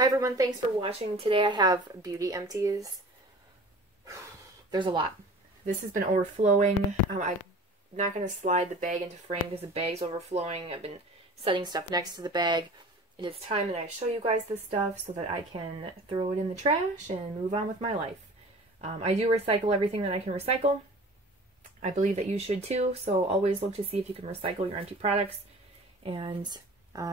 Hi everyone, thanks for watching. Today I have beauty empties. There's a lot. This has been overflowing. I'm not going to slide the bag into frame because the bag's overflowing. I've been setting stuff next to the bag. It is time that I show you guys this stuff so that I can throw it in the trash and move on with my life. I do recycle everything that I can recycle. I believe that you should too, so always look to see if you can recycle your empty products and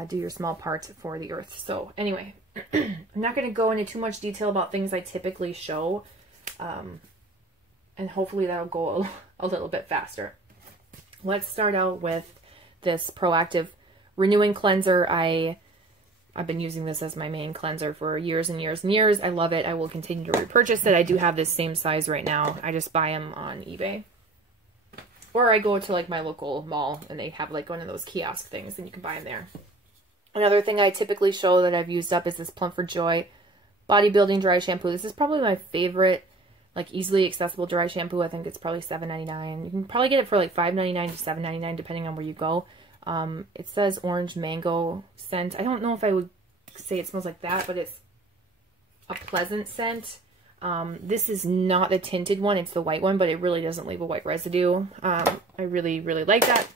do your small part for the earth. So anyway, I'm not going to go into too much detail about things I typically show, and hopefully that'll go a little bit faster. Let's start out with this Proactive Renewing Cleanser. I've been using this as my main cleanser for years and years and years. I love it. I will continue to repurchase it. I do have this same size right now. I just buy them on eBay. Or I go to like my local mall and they have like one of those kiosk things and you can buy them there. Another thing I typically show that I've used up is this Plump for Joy Bodybuilding Dry Shampoo. This is probably my favorite, like easily accessible dry shampoo. I think it's probably $7.99. You can probably get it for like $5.99 to $7.99 depending on where you go. It says orange mango scent. I don't know if I would say it smells like that, but it's a pleasant scent. This is not the tinted one, it's the white one, but it really doesn't leave a white residue. I really, really like that.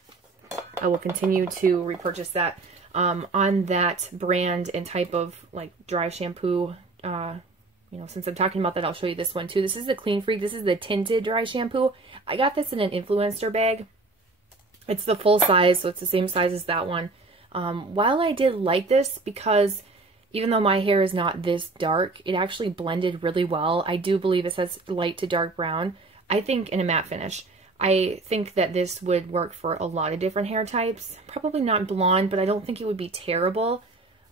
I will continue to repurchase that. On that brand and type of like dry shampoo, you know, since I'm talking about that, I'll show you this one too. This is the Clean Freak. This is the tinted dry shampoo. I got this in an influencer bag. It's the full size, so it's the same size as that one. While I did like this, because even though my hair is not this dark, it actually blended really well. I do believe it says light to dark brown. I think in a matte finish. I think that this would work for a lot of different hair types. Probably not blonde, but I don't think it would be terrible.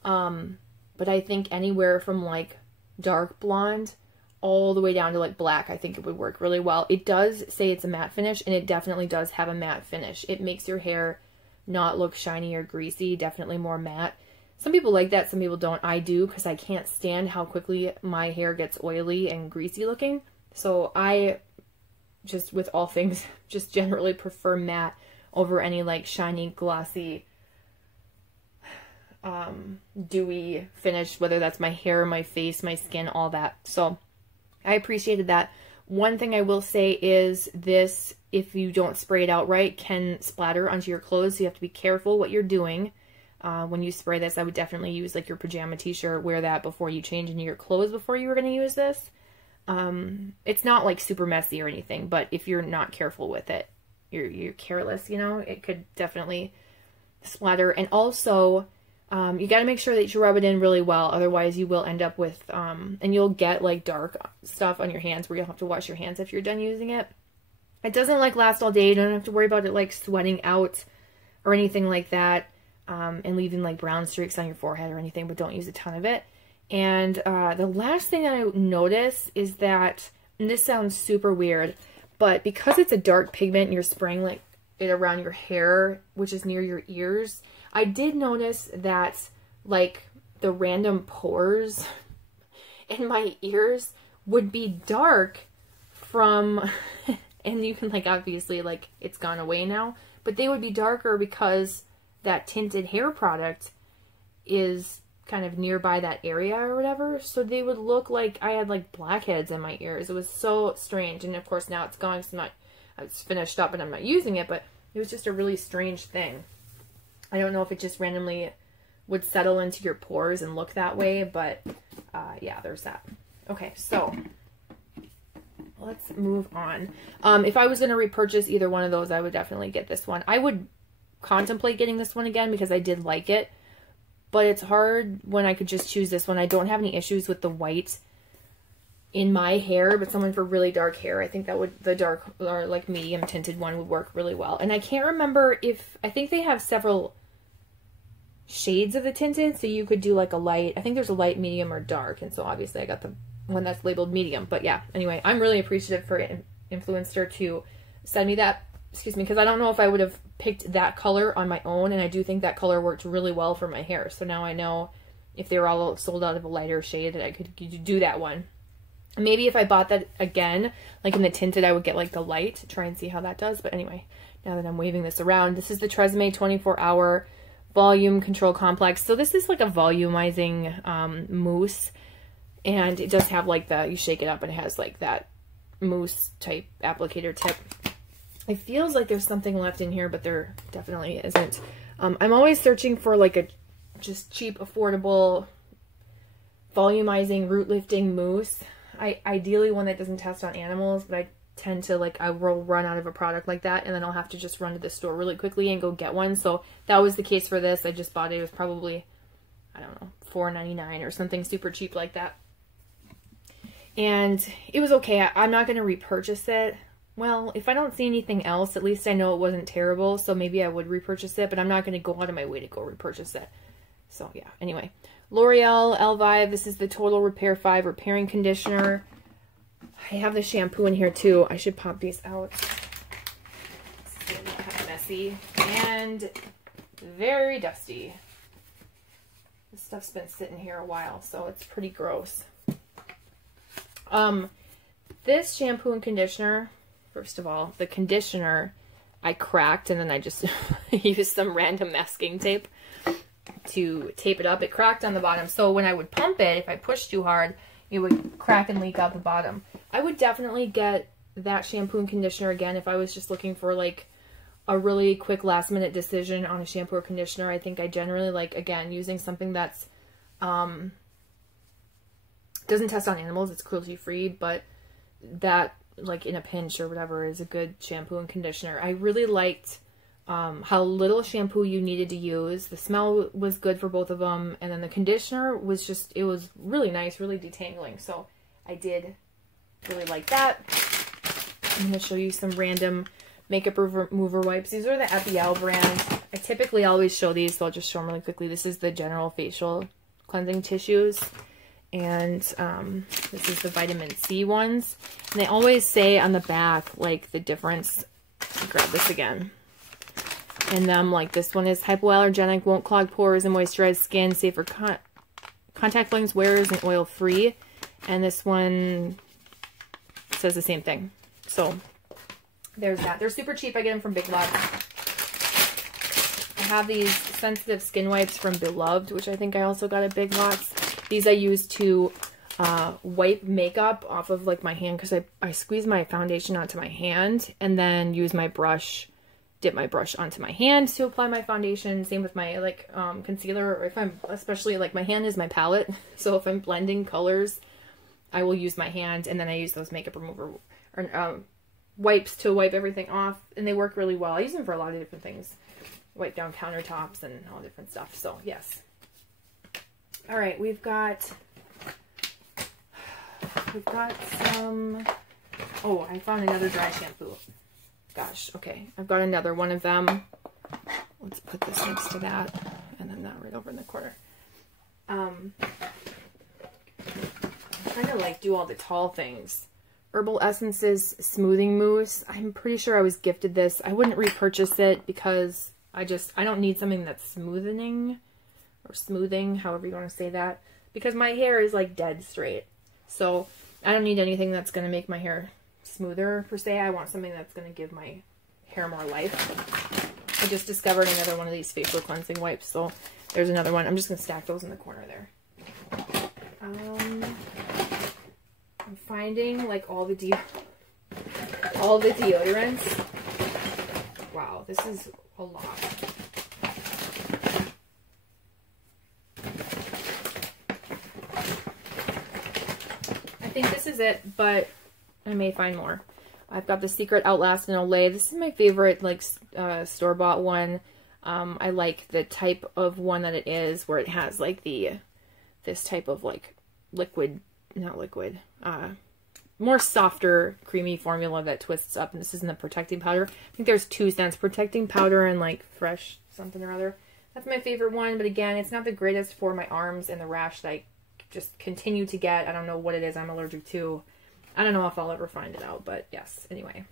But I think anywhere from like dark blonde all the way down to like black, I think it would work really well. It does say it's a matte finish, and it definitely does have a matte finish. It makes your hair not look shiny or greasy, definitely more matte. Some people like that, some people don't. I do, because I can't stand how quickly my hair gets oily and greasy looking. So I just, with all things, just generally prefer matte over any like shiny, glossy, dewy finish, whether that's my hair, my face, my skin, all that. So I appreciated that. One thing I will say is this, if you don't spray it out right, can splatter onto your clothes. So you have to be careful what you're doing. When you spray this, I would definitely use like your pajama t-shirt, wear that before you change into your clothes before you were going to use this. It's not like super messy or anything, but if you're not careful with it, you're careless, you know, it could definitely splatter. And also, you got to make sure that you rub it in really well. Otherwise you will end up with, and you'll get like dark stuff on your hands where you'll have to wash your hands if you're done using it. It doesn't like last all day. You don't have to worry about it like sweating out or anything like that. And leaving like brown streaks on your forehead or anything, but don't use a ton of it. And the last thing that I notice is that, and this sounds super weird, but because it's a dark pigment and you're spraying like it around your hair, which is near your ears, I did notice that like the random pores in my ears would be dark from, and you can like obviously like it's gone away now, but they would be darker because that tinted hair product is kind of nearby that area or whatever. So they would look like I had like blackheads in my ears. It was so strange. And of course now it's gone, so it's finished up and I'm not using it, but it was just a really strange thing. I don't know if it just randomly would settle into your pores and look that way, but yeah, there's that. Okay, so let's move on. If I was going to repurchase either one of those, I would definitely get this one. I would contemplate getting this one again because I did like it, but it's hard when I could just choose this one. I don't have any issues with the white in my hair, but someone for really dark hair, I think that would, the dark or like medium tinted one would work really well. And I can't remember if, I think they have several shades of the tinted, so you could do like a light, I think there's a light, medium, or dark, and so obviously I got the one that's labeled medium. But yeah, anyway, I'm really appreciative for Influencer to send me that, excuse me, because I don't know if I would have picked that color on my own, and I do think that color worked really well for my hair. So now I know if they were all sold out of a lighter shade that I could do that one. Maybe if I bought that again, like in the tinted, I would get like the light, try and see how that does. But anyway, now that I'm waving this around, this is the Tresemme 24 Hour Volume Control Complex. So this is like a volumizing mousse, and it does have like the, you shake it up and it has like that mousse type applicator tip. It feels like there's something left in here, but there definitely isn't. I'm always searching for like a just cheap, affordable, volumizing, root lifting mousse. Ideally one that doesn't test on animals, but I tend to like, I will run out of a product like that and then I'll have to just run to the store really quickly and go get one. So that was the case for this. I just bought it. It was probably, I don't know, $4.99 or something super cheap like that. And it was okay. I'm not going to repurchase it. Well, if I don't see anything else, at least I know it wasn't terrible. So maybe I would repurchase it, but I'm not going to go out of my way to go repurchase it. So yeah, anyway. L'Oreal Elvive. This is the Total Repair 5 Repairing Conditioner. I have the shampoo in here too. I should pop these out. This is kind of messy and very dusty. This stuff's been sitting here a while, so it's pretty gross. This shampoo and conditioner, first of all, the conditioner I cracked and then I just used some random masking tape to tape it up. It cracked on the bottom, so when I would pump it, if I pushed too hard, it would crack and leak out the bottom. I would definitely get that shampoo and conditioner again if I was just looking for like a really quick last minute decision on a shampoo or conditioner. I think I generally like, again, using something that's doesn't test on animals, it's cruelty free, but that like in a pinch or whatever is a good shampoo and conditioner. I really liked how little shampoo you needed to use. The smell was good for both of them, and then the conditioner was just, it was really nice, really detangling. So I did really like that. I'm going to show you some random makeup remover wipes. These are the Epiel brand. I typically always show these, so I'll just show them really quickly. This is the General Facial Cleansing Tissues, and this is the vitamin C ones. And they always say on the back, like, the difference. I'll grab this again. And them, like, this one is hypoallergenic, won't clog pores and moisturize skin, safe for contact lens wearers, and oil-free. And this one says the same thing. So there's that. They're super cheap. I get them from Big Lots. I have these sensitive skin wipes from Beloved, which I think I also got at Big Lots. These I use to wipe makeup off of like my hand, because I squeeze my foundation onto my hand and then use my brush, dip my brush onto my hand to apply my foundation. Same with my like concealer, or if I'm, especially like my hand is my palette, so if I'm blending colors, I will use my hand, and then I use those makeup remover or wipes to wipe everything off, and they work really well. I use them for a lot of different things, wipe down countertops and all different stuff. So yes. All right, we've got some, oh, I found another dry shampoo. Gosh, okay, I've got another one of them. Let's put this next to that, and then that right over in the corner. I'm trying to like do all the tall things. Herbal Essences Smoothing Mousse. I'm pretty sure I was gifted this. I wouldn't repurchase it because I don't need something that's smoothing, or smoothing, however you want to say that, because my hair is like dead straight. So I don't need anything that's going to make my hair smoother per se. I want something that's going to give my hair more life. I just discovered another one of these facial cleansing wipes, so there's another one. I'm just going to stack those in the corner there. I'm finding like all the deodorants. Wow, this is a lot. I think this is it, but I may find more. I've got the Secret Outlast and Olay. This is my favorite, like, store-bought one. I like the type of one that it is, where it has, like, this type of, like, more softer, creamy formula that twists up, and this isn't the protecting powder. I think there's 2 scents, protecting powder and, like, fresh something or other. That's my favorite one, but again, it's not the greatest for my arms and the rash that I just continue to get. I don't know what it is I'm allergic to. I don't know if I'll ever find it out, but yes, anyway.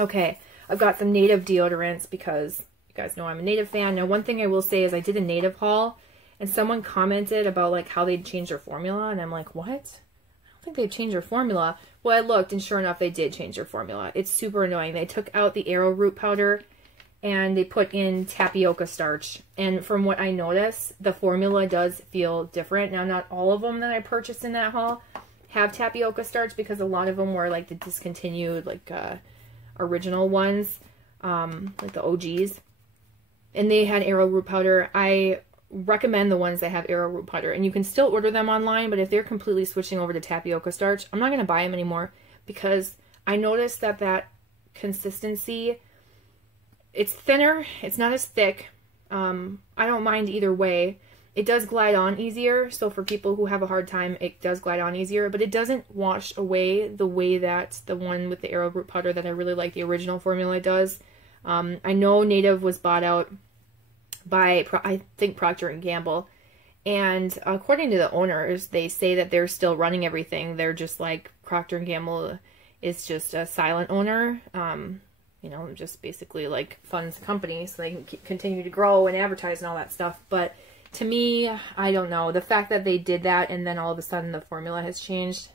Okay, I've got some Native deodorants because you guys know I'm a Native fan. Now, one thing I will say is I did a Native haul, and someone commented about like how they'd changed their formula, and I'm like, what? I don't think they've changed their formula. Well, I looked, and sure enough, they did change their formula. It's super annoying. They took out the arrowroot powder, and they put in tapioca starch. And from what I noticed, the formula does feel different. Now, not all of them that I purchased in that haul have tapioca starch, because a lot of them were like the discontinued, like original ones, like the OGs. And they had arrowroot powder. I recommend the ones that have arrowroot powder, and you can still order them online, but if they're completely switching over to tapioca starch, I'm not going to buy them anymore, because I noticed that that consistency, it's thinner, it's not as thick. I don't mind either way. It does glide on easier, so for people who have a hard time, it does glide on easier, but it doesn't wash away the way that the one with the arrowroot powder that I really like, the original formula, does. I know Native was bought out by, I think, Procter & Gamble, and according to the owners, they say that they're still running everything. They're just like, Procter & Gamble is just a silent owner, you know, just basically like funds the company so they can continue to grow and advertise and all that stuff. But to me, I don't know. The fact that they did that and then all of a sudden the formula has changed,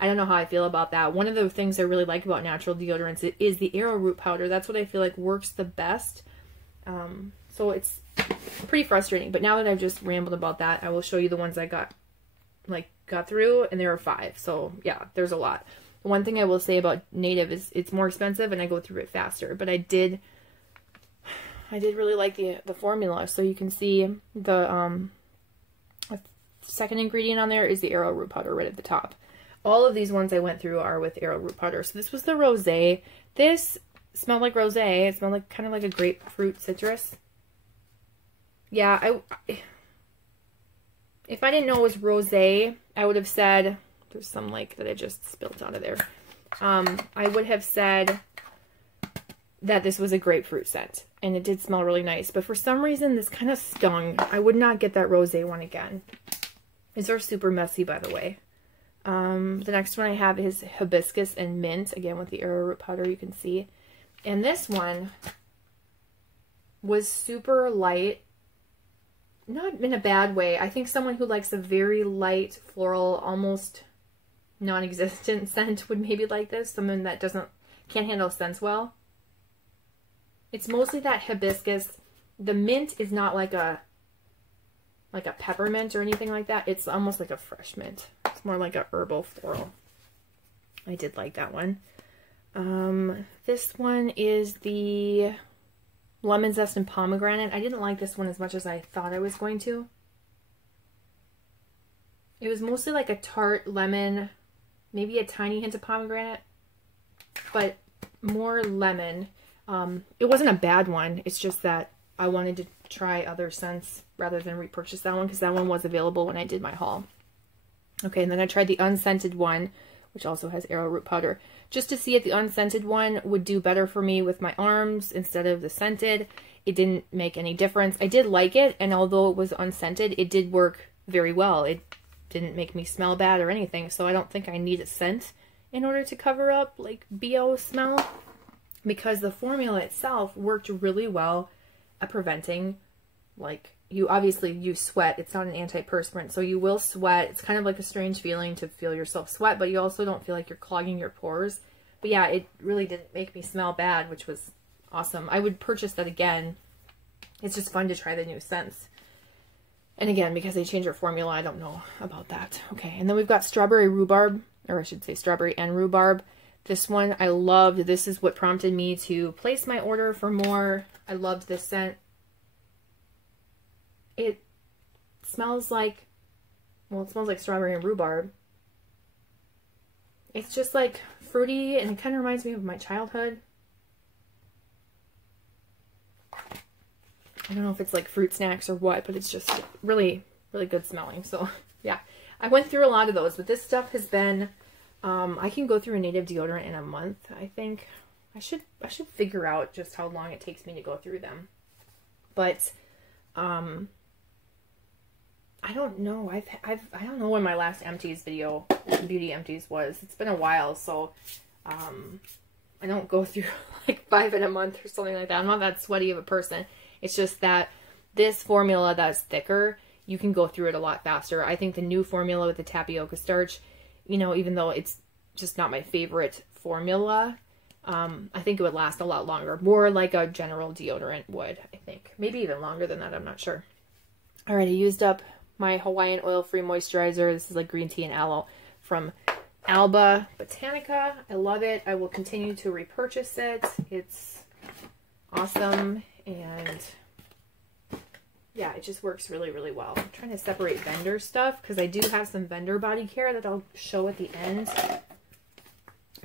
I don't know how I feel about that. One of the things I really like about natural deodorants is the arrowroot powder. That's what I feel like works the best. So it's pretty frustrating. But now that I've just rambled about that, I will show you the ones I got through, and there are 5. So yeah, there's a lot. The one thing I will say about Native is it's more expensive and I go through it faster. But I did really like the formula. So you can see the second ingredient on there is the arrowroot powder right at the top. All of these ones I went through are with arrowroot powder. So this was the rosé. This smelled like rosé. It smelled like kind of like a grapefruit citrus. Yeah, if I didn't know it was rosé, I would have said, there's some like that I just spilled out of there. I would have said that this was a grapefruit scent, and it did smell really nice. But for some reason, this kind of stung. I would not get that rosé one again. These are super messy, by the way. The next one I have is hibiscus and mint, again with the arrowroot powder, you can see. And this one was super light, not in a bad way. I think someone who likes a very light, floral, almost non-existent scent would maybe like this. Someone that can't handle scents well. It's mostly that hibiscus. The mint is not like a peppermint or anything like that. It's almost like a fresh mint. It's more like a herbal floral. I did like that one. This one is the lemon zest and pomegranate. I didn't like this one as much as I thought I was going to. It was mostly like a tart lemon, maybe a tiny hint of pomegranate, but more lemon. It wasn't a bad one. It's just that I wanted to try other scents rather than repurchase that one, because that one was available when I did my haul. Okay, and then I tried the unscented one, which also has arrowroot powder, just to see if the unscented one would do better for me with my arms instead of the scented. It didn't make any difference. I did like it, and although it was unscented, it did work very well. It didn't make me smell bad or anything, so I don't think I need a scent in order to cover up like BO smell, because the formula itself worked really well at preventing, like, you sweat. It's not an antiperspirant, so you will sweat. It's kind of like a strange feeling to feel yourself sweat, but you also don't feel like you're clogging your pores. But yeah, it really didn't make me smell bad, which was awesome. I would purchase that again. It's just fun to try the new scents. And again, because they changed their formula, I don't know about that. Okay, and then we've got strawberry rhubarb, or I should say strawberry and rhubarb. This one I loved. This is what prompted me to place my order for more. I loved this scent. It smells like, well, it smells like strawberry and rhubarb. It's just like fruity, and it kind of reminds me of my childhood. I don't know if it's like fruit snacks or what, but it's just really, really good smelling. So yeah, I went through a lot of those, but this stuff has been, I can go through a Native deodorant in a month, I think. I should figure out just how long it takes me to go through them. But, I don't know. I don't know when my last Empties video, Beauty Empties, was. It's been a while, so I don't go through like 5 in a month or something like that. I'm not that sweaty of a person. It's just that this formula that's thicker, you can go through it a lot faster. I think the new formula with the tapioca starch, you know, even though it's just not my favorite formula, I think it would last a lot longer. More like a general deodorant would, I think. Maybe even longer than that, I'm not sure. Alright, I used up my Hawaiian oil-free moisturizer. This is like green tea and aloe from Alba Botanica. I love it. I will continue to repurchase it. It's awesome, and yeah, it just works really, really well. I'm trying to separate vendor stuff because I do have some vendor body care that I'll show at the end.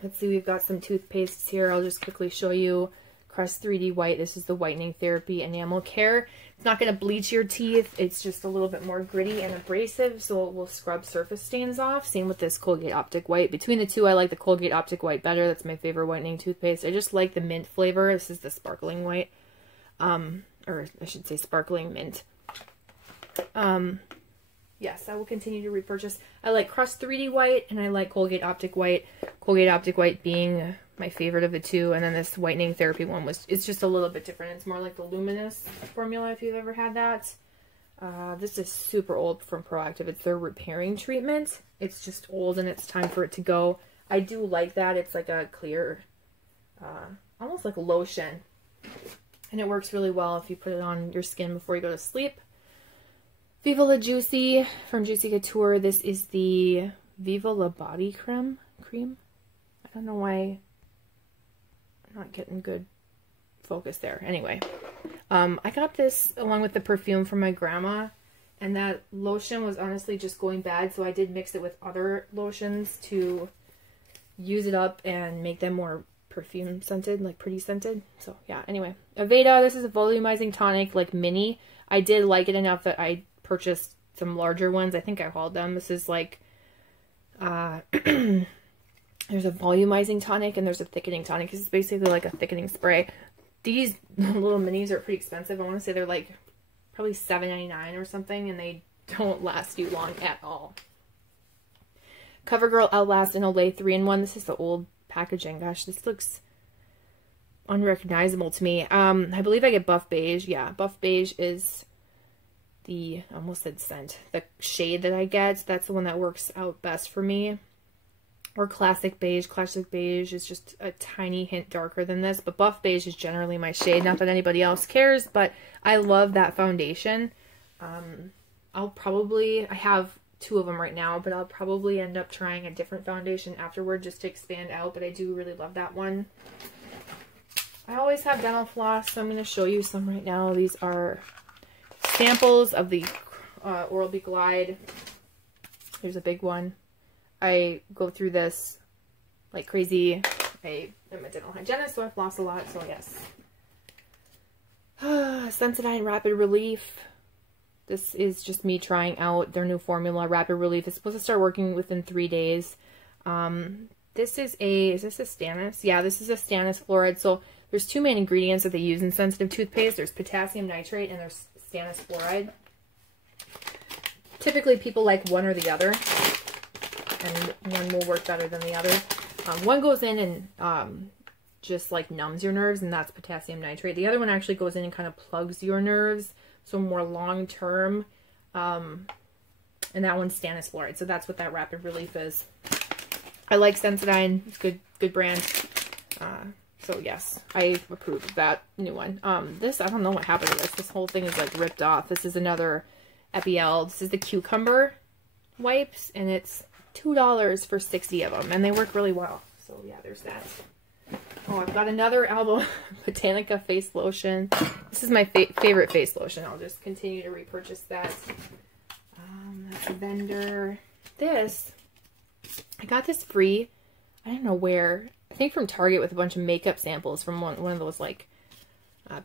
Let's see, we've got some toothpastes here. I'll just quickly show you. Crest 3D White. This is the Whitening Therapy Enamel Care. It's not going to bleach your teeth. It's just a little bit more gritty and abrasive, so it will scrub surface stains off. Same with this Colgate Optic White. Between the two, I like the Colgate Optic White better. That's my favorite whitening toothpaste. I just like the mint flavor. This is the sparkling white. Or I should say sparkling mint. Yes, I will continue to repurchase. I like Crest 3D White, and I like Colgate Optic White. Colgate Optic White being my favorite of the two, and then this Whitening Therapy one it's just a little bit different. It's more like the Luminous formula, if you've ever had that. This is super old from Proactive. It's their repairing treatment. It's just old, and it's time for it to go. I do like that. It's like a clear, almost like a lotion, and it works really well if you put it on your skin before you go to sleep. Viva La Juicy from Juicy Couture. This is the Viva La Body Cream. I don't know why I'm not getting good focus there. Anyway, I got this along with the perfume from my grandma, and that lotion was honestly just going bad, so I did mix it with other lotions to use it up and make them more perfume scented, like pretty scented. So yeah, anyway. Aveda, this is a volumizing tonic like Minnie. I did like it enough that I purchased some larger ones. I think I hauled them. This is like there's a volumizing tonic and there's a thickening tonic. This is basically like a thickening spray. These little minis are pretty expensive. I want to say they're like probably $7.99 or something, and they don't last you long at all. CoverGirl Outlast and Olay 3-in-1. This is the old packaging. Gosh, this looks unrecognizable to me. I believe I get Buff Beige. Yeah, Buff Beige is the, I almost said scent, the shade that I get. That's the one that works out best for me. Or Classic Beige. Classic Beige is just a tiny hint darker than this, but Buff Beige is generally my shade. Not that anybody else cares, but I love that foundation. I have 2 of them right now, but I'll probably end up trying a different foundation afterward just to expand out, but I do really love that one. I always have dental floss, so I'm going to show you some right now. These are samples of the Oral-B Glide. Here's a big one. I go through this like crazy. I am a dental hygienist, so I floss a lot, so yes. Sensodyne Rapid Relief. This is just me trying out their new formula, Rapid Relief. It's supposed to start working within 3 days. This is this a stannous? Yeah, this is a stannous fluoride. So there's 2 main ingredients that they use in sensitive toothpaste. There's potassium nitrate and there's stannous fluoride. Typically people like one or the other, and one will work better than the other. One goes in and just like numbs your nerves, and that's potassium nitrate. The other one actually goes in and kind of plugs your nerves, so more long term. And that one's stannous fluoride. So that's what that Rapid Relief is. I like Sensodyne. It's good brand. So yes, I approve of that new one. This, I don't know what happened to this. This whole thing is like ripped off. This is another Epiel. This is the Cucumber wipes, and it's $2 for 60 of them, and they work really well. So yeah, there's that. Oh, I've got another Alba Botanica face lotion. This is my favorite face lotion. I'll just continue to repurchase that. That's a vendor. This, I got this free. I don't know where. I think from Target with a bunch of makeup samples from one of those like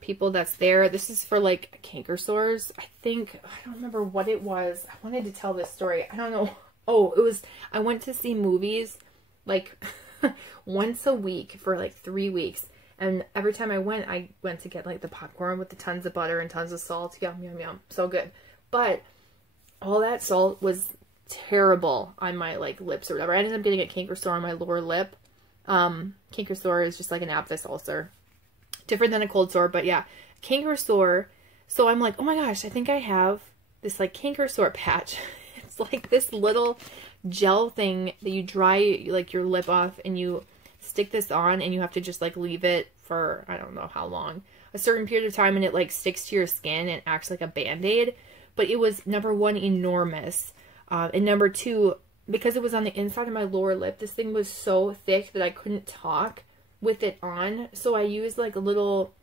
people that's there. This is for like canker sores. I don't remember what it was. I wanted to tell this story. I don't know. Oh, it was, I went to see movies like once a week for like 3 weeks. And every time I went to get like the popcorn with the tons of butter and tons of salt. Yum, yum, yum. So good. But all that salt was terrible on my like lips or whatever. I ended up getting a canker sore on my lower lip. Canker sore is just like an aphthous ulcer. Different than a cold sore, but yeah. Canker sore. So I'm like, oh my gosh, I think I have this like canker sore patch. It's like this little gel thing that you dry like your lip off, and you stick this on and you have to just like leave it for, I don't know how long, a certain period of time, and it like sticks to your skin and acts like a band-aid. But it was, number one, enormous. And number two, because it was on the inside of my lower lip, this thing was so thick that I couldn't talk with it on. So I used like little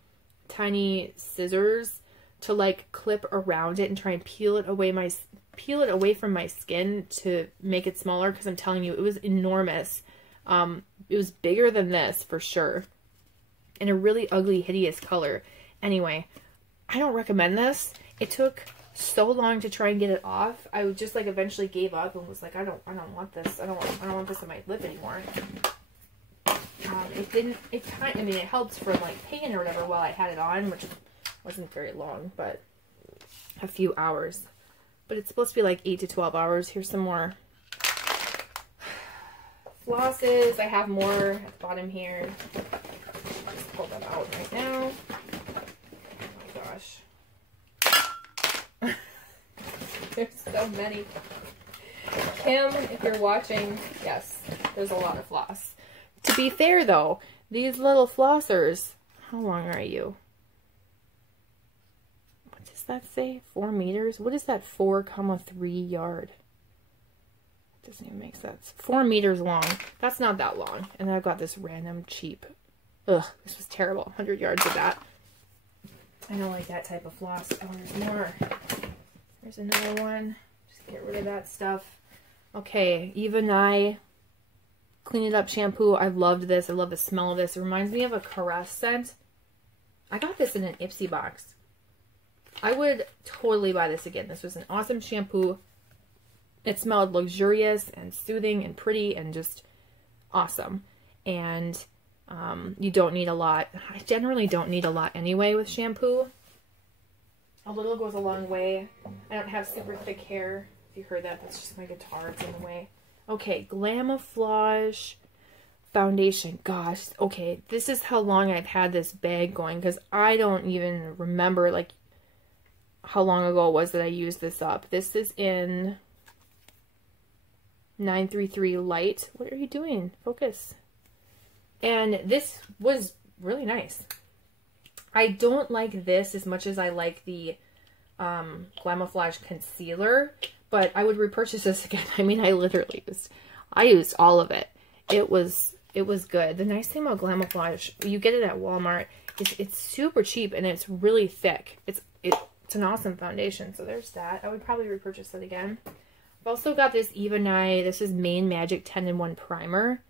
tiny scissors to like clip around it and try and peel it away from my skin to make it smaller, because I'm telling you, it was enormous. It was bigger than this for sure, in a really ugly, hideous color. Anyway, I don't recommend this. It took so long to try and get it off. I just like eventually gave up and was like, I don't want this. I don't want this on my lip anymore. I mean, it helped for like pain or whatever while I had it on, which wasn't very long, but a few hours. But it's supposed to be like 8 to 12 hours. Here's some more flosses. I have more at the bottom here. I'll just pull them out right now. Oh my gosh. There's so many. Kim, if you're watching, yes, there's a lot of floss. To be fair though, these little flossers, how long are you? What does that say? 4 meters? What is that? 4,3 yard? It doesn't even make sense. 4 meters long. That's not that long. And then I've got this random cheap. Ugh, this was terrible. 100 yards of that. I don't like that type of floss. Oh, there's more. There's another one. Just get rid of that stuff. Okay, Even I Clean It Up shampoo. I loved this. I love the smell of this. It reminds me of a Caress scent. I got this in an Ipsy box. I would totally buy this again. This was an awesome shampoo. It smelled luxurious and soothing and pretty and just awesome. And you don't need a lot. I generally don't need a lot anyway with shampoo. A little goes a long way. I don't have super thick hair. If you heard that, that's just my guitar. It's in the way. Okay, Glamouflage foundation. Gosh, okay, this is how long I've had this bag going, because I don't even remember like how long ago it was that I used this up. This is in 933 Light. What are you doing? Focus. And this was really nice. I don't like this as much as I like the Glamouflage concealer, but I would repurchase this again. I mean, I used all of it. It was good. The nice thing about Glamouflage, you get it at Walmart, it's super cheap and it's really thick. It's an awesome foundation. So there's that. I would probably repurchase it again. I've also got this Even I, this is Main Magic 10-in-1 primer.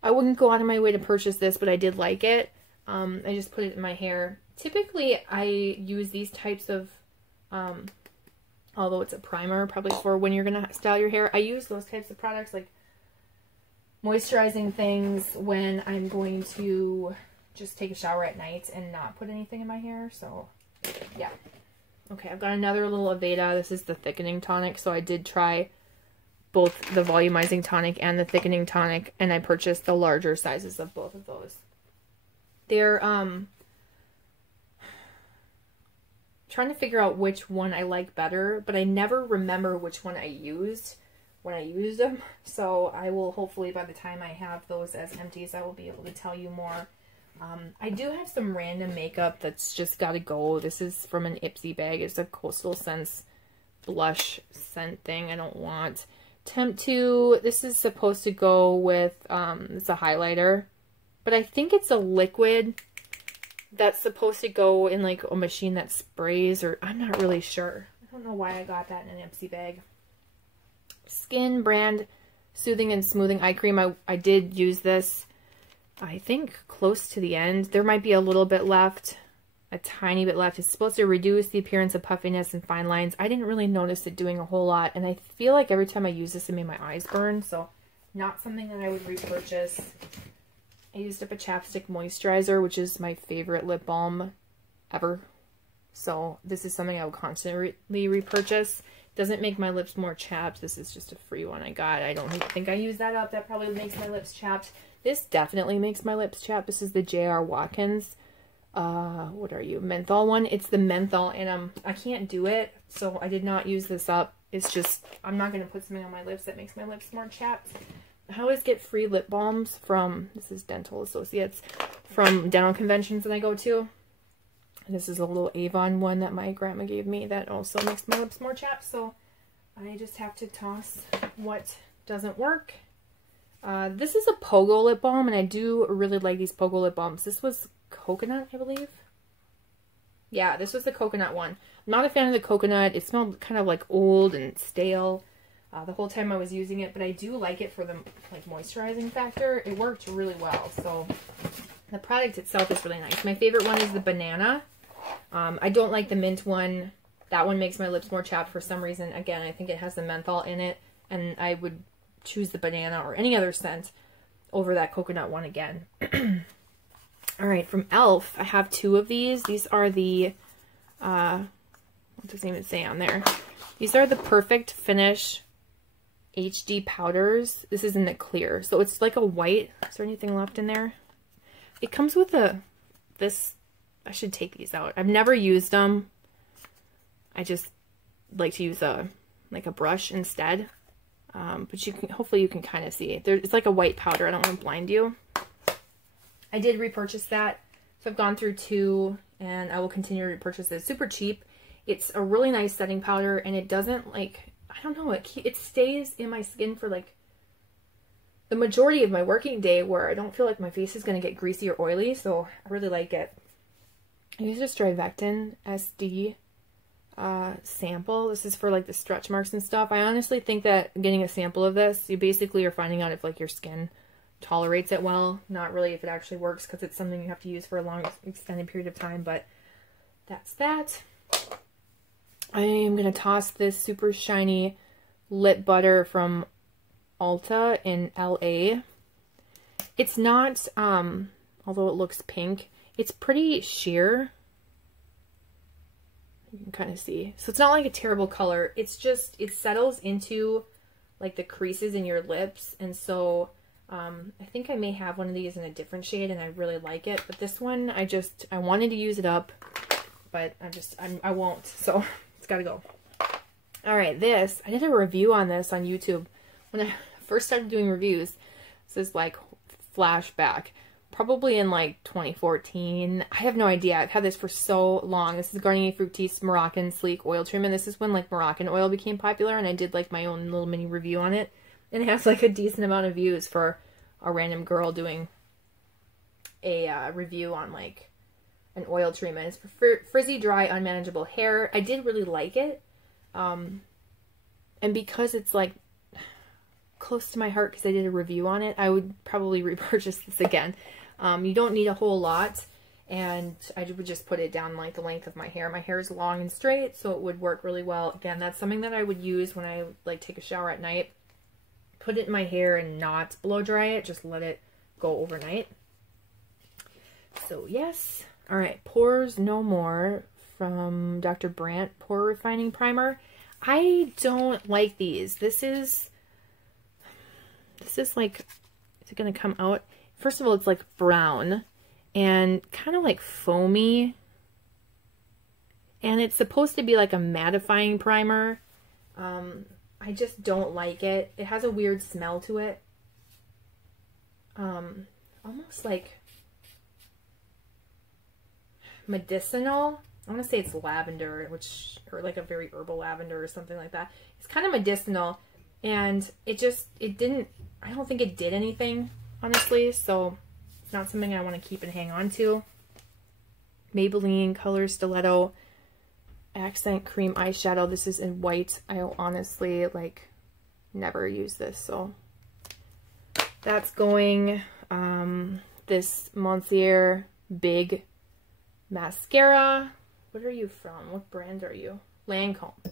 I wouldn't go out of my way to purchase this, but I did like it. I just put it in my hair. Typically, I use these types of, although it's a primer, probably for when you're going to style your hair. I use those types of products, like moisturizing things, when I'm going to just take a shower at night and not put anything in my hair. So, yeah. Okay, I've got another little Aveda. This is the thickening tonic. So I did try both the volumizing tonic and the thickening tonic, and I purchased the larger sizes of both of those. They're trying to figure out which one I like better, but I never remember which one I used when I used them. So I will hopefully, by the time I have those as empties, I will be able to tell you more. I do have some random makeup that's just got to go. This is from an Ipsy bag. It's a Coastal Scents blush scent thing I don't want. Temp 2, this is supposed to go with, it's a highlighter, but I think it's a liquid that's supposed to go in like a machine that sprays, or I'm not really sure. I don't know why I got that in an Ipsy bag. Skin Brand Soothing and Smoothing Eye Cream. I did use this, I think, close to the end. There might be a little bit left, a tiny bit left. It's supposed to reduce the appearance of puffiness and fine lines. I didn't really notice it doing a whole lot, and I feel like every time I use this, it made my eyes burn, so not something that I would repurchase. I used up a chapstick moisturizer, which is my favorite lip balm ever. So this is something I would constantly repurchase. Doesn't make my lips more chapped. This is just a free one I got. I don't think I used that up. That probably makes my lips chapped. This definitely makes my lips chapped. This is the J.R. Watkins. What are you? Menthol one. It's the menthol, and I can't do it, so I did not use this up. It's just, I'm not going to put something on my lips that makes my lips more chapped. I always get free lip balms from, this is Dental Associates, from dental conventions that I go to. This is a little Avon one that my grandma gave me that also makes my lips more chapped, so I just have to toss what doesn't work. This is a Pogo lip balm, and I do really like these Pogo lip balms. This was coconut, I believe. Yeah, this was the coconut one. I'm not a fan of the coconut. It smelled kind of like old and stale the whole time I was using it, but I do like it for the like moisturizing factor. It worked really well, so the product itself is really nice. My favorite one is the banana. I don't like the mint one. That one makes my lips more chapped for some reason. Again, I think it has the menthol in it, and I would choose the banana or any other scent over that coconut one again. All right, from e.l.f., I have 2 of these. These are the, what does it even say on there? These are the Perfect Finish HD powders. This is in the clear, so it's like a white. Is there anything left in there? It comes with this, I should take these out. I've never used them. I just like to use like a brush instead. But you can, hopefully you can kind of see. It's like a white powder. I don't want to blind you. I did repurchase that. So I've gone through 2, and I will continue to repurchase it. It's super cheap. It's a really nice setting powder, and it doesn't like, I don't know, it stays in my skin for like the majority of my working day, where I don't feel like my face is going to get greasy or oily. So I really like it. I used a Strivectin SD sample. This is for like the stretch marks and stuff. I honestly think that getting a sample of this, you basically are finding out if like your skin tolerates it well, not really if it actually works, because it's something you have to use for a long extended period of time. But that's that. I am going to toss this super shiny lip butter from Ulta in LA. It's not, although it looks pink, it's pretty sheer. You can kind of see. So it's not like a terrible color. It's just, it settles into like the creases in your lips. And so I think I may have one of these in a different shade, and I really like it. But this one, I wanted to use it up, but I won't. So it's got to go. All right, this, I did a review on this on YouTube when I first started doing reviews. This is like flashback. Probably in like 2014. I have no idea. I've had this for so long. This is Garnier Fructis Moroccan Sleek Oil Treatment. This is when like Moroccan oil became popular, and I did like my own little mini review on it. And it has like a decent amount of views for a random girl doing a review on like an oil treatment. It's for frizzy, dry, unmanageable hair. I did really like it. And because it's like close to my heart because I did a review on it, I would probably repurchase this again. You don't need a whole lot, and I would just put it down like the length of my hair. My hair is long and straight, so it would work really well. Again, that's something that I would use when I like take a shower at night. Put it in my hair and not blow dry it, just let it go overnight. So yes. All right, Pores No More from Dr. Brandt Pore Refining Primer. I don't like these. This is like, is it going to come out? First of all, it's like brown and kind of like foamy. And it's supposed to be like a mattifying primer. I just don't like it. It has a weird smell to it. Almost like medicinal. I want to say it's lavender, or like a very herbal lavender or something like that. It's kind of medicinal, and I don't think it did anything, honestly, so it's not something I want to keep and hang on to. Maybelline Color Stiletto Accent Cream Eyeshadow. This is in white. I honestly, like, never use this, so that's going. This Monsieur Big Mascara. What are you from? What brand are you? Lancome. Oh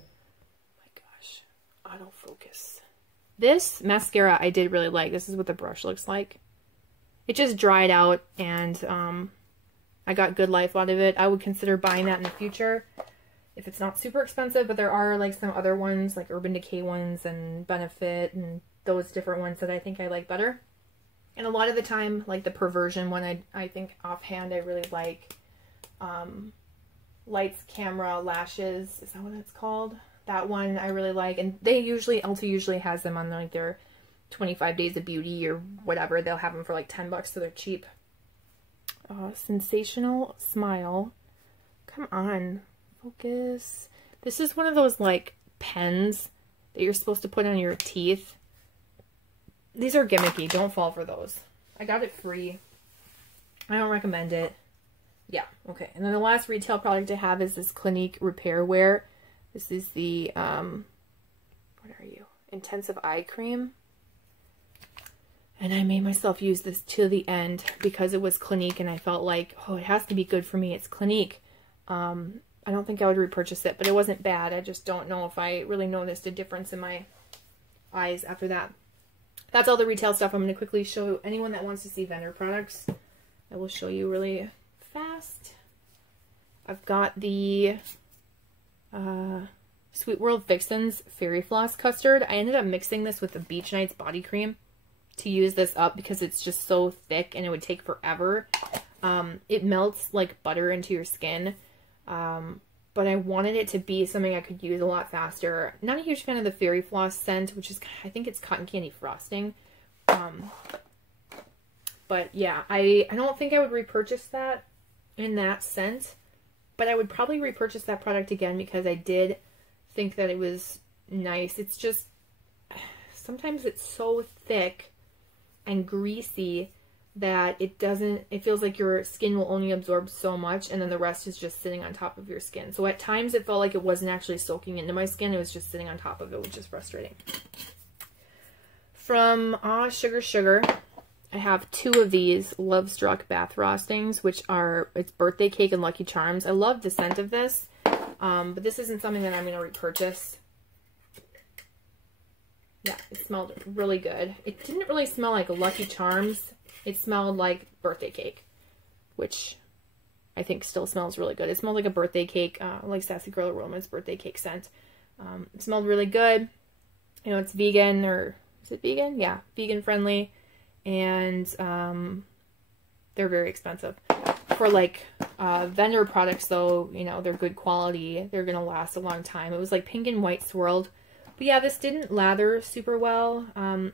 my gosh. Autofocus. This mascara I did really like. This is what the brush looks like. It just dried out, and I got good life out of it. I would consider buying that in the future if it's not super expensive, but there are like some other ones, like Urban Decay ones and Benefit and those different ones that I think I like better. And a lot of the time, like the Perversion one, I think offhand I really like. Lights, Camera, Lashes, is that what it's called? That one I really like, and they usually, Ulta usually has them on like their 25 Days of Beauty or whatever. They'll have them for like 10 bucks, so they're cheap. Sensational Smile. Come on, focus. This is one of those like pens that you're supposed to put on your teeth. These are gimmicky. Don't fall for those. I got it free. I don't recommend it. Yeah, okay. And then the last retail product I have is this Clinique Repair Wear. This is the, what are you? Intensive Eye Cream. And I made myself use this to the end because it was Clinique and I felt like, oh, it has to be good for me. It's Clinique. I don't think I would repurchase it, but it wasn't bad. I just don't know if I really noticed a difference in my eyes after that. That's all the retail stuff. I'm going to quickly show anyone that wants to see vendor products. I will show you really fast. I've got the Sweet World Fixins Fairy Floss Custard. I ended up mixing this with the Beach Nights body cream to use this up because it's just so thick and it would take forever. It melts like butter into your skin. But I wanted it to be something I could use a lot faster. Not a huge fan of the Fairy Floss scent, which is, I think it's cotton candy frosting. But yeah, I don't think I would repurchase that in that scent. But I would probably repurchase that product again because I did think that it was nice. It's just, sometimes it's so thick and greasy that it feels like your skin will only absorb so much and then the rest is just sitting on top of your skin. So at times it felt like it wasn't actually soaking into my skin. It was just sitting on top of it, which is frustrating. From Sugar Sugar, I have 2 of these Love Struck Bath Frostings, which are, it's Birthday Cake and Lucky Charms. I love the scent of this, but this isn't something that I'm going to repurchase. Yeah, it smelled really good. It didn't really smell like Lucky Charms. It smelled like birthday cake, which I think still smells really good. It smelled like a birthday cake, like Sassy Girl Aroma's birthday cake scent. It smelled really good. You know, it's vegan, or is it vegan? Yeah, vegan friendly. And they're very expensive. For like vendor products though, you know, they're good quality. They're going to last a long time. It was like pink and white swirled. But yeah, this didn't lather super well.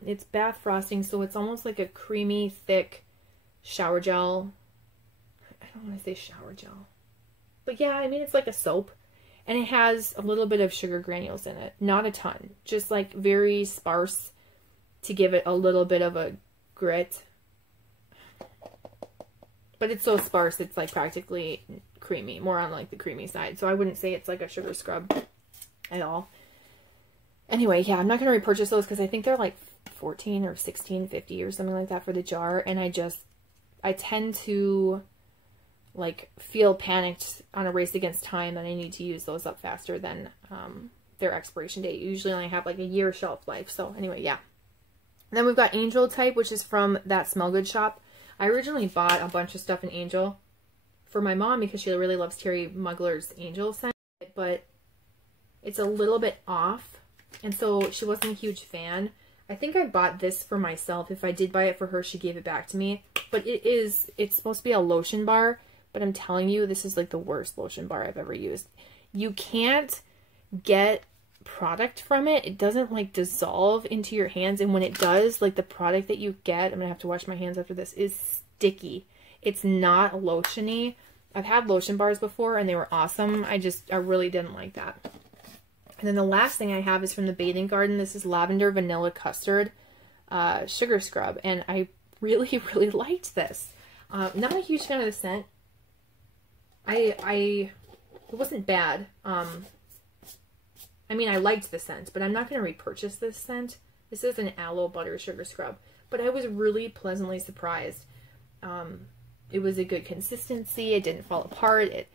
It's bath frosting, so it's almost like a creamy, thick shower gel. I don't want to say shower gel. But yeah, I mean, it's like a soap. And it has a little bit of sugar granules in it. Not a ton. Just like very sparse to give it a little bit of a grit. But it's so sparse, it's like practically creamy. More on like the creamy side. So I wouldn't say it's like a sugar scrub at all. Anyway, yeah, I'm not going to repurchase those because I think they're like $14 or $16.50 or something like that for the jar. And I tend to like feel panicked on a race against time that I need to use those up faster than their expiration date. Usually I have like a year shelf life. So anyway, yeah. And then we've got Angel Type, which is from That Smell Good shop. I originally bought a bunch of stuff in Angel for my mom because she really loves Terry Mugler's Angel scent, but it's a little bit off. And so she wasn't a huge fan. I think I bought this for myself. If I did buy it for her, she gave it back to me. But it's supposed to be a lotion bar. But I'm telling you, this is like the worst lotion bar I've ever used. You can't get product from it. It doesn't like dissolve into your hands. And when it does, like the product that you get, I'm going to have to wash my hands after this, is sticky. It's not lotiony. I've had lotion bars before and they were awesome. I really didn't like that. And then the last thing I have is from the Bathing Garden. This is Lavender Vanilla Custard Sugar Scrub. And I really, really liked this. Not a huge fan of the scent. It wasn't bad. I mean, I liked the scent, but I'm not going to repurchase this scent. This is an Aloe Butter Sugar Scrub. But I was really pleasantly surprised. It was a good consistency. It didn't fall apart. It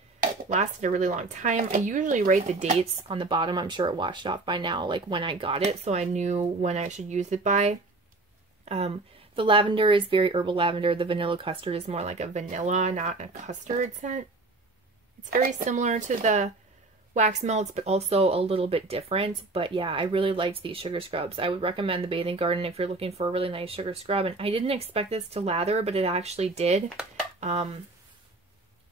lasted a really long time. I usually write the dates on the bottom. I'm sure it washed off by now, like when I got it, so I knew when I should use it by. The lavender is very herbal lavender. The vanilla custard is more like a vanilla, not a custard scent. It's very similar to the wax melts, but also a little bit different. But yeah, I really liked these sugar scrubs. I would recommend the Bathing Garden if you're looking for a really nice sugar scrub. And I didn't expect this to lather, but it actually did.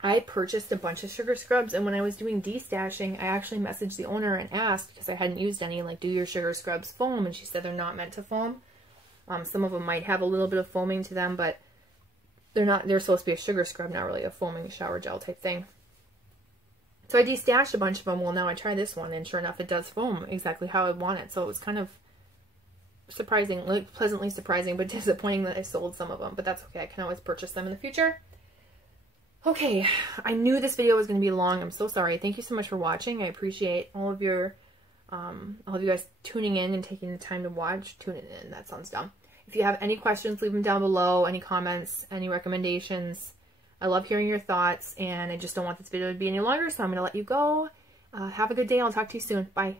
I purchased a bunch of sugar scrubs, and when I was doing destashing, I actually messaged the owner and asked, because I hadn't used any, like, do your sugar scrubs foam? And she said they're not meant to foam. Some of them might have a little bit of foaming to them, but they're supposed to be a sugar scrub, not really a foaming shower gel type thing. So I destashed a bunch of them. Well, now I try this one, and sure enough, it does foam exactly how I want it. So it was kind of surprising, like pleasantly surprising, but disappointing that I sold some of them. But that's okay. I can always purchase them in the future. Okay, I knew this video was going to be long. I'm so sorry. Thank you so much for watching. I appreciate all of you guys tuning in and taking the time to watch. Tuning in, that sounds dumb. If you have any questions, leave them down below. Any comments, any recommendations. I love hearing your thoughts, and I just don't want this video to be any longer, so I'm going to let you go. Have a good day. I'll talk to you soon. Bye.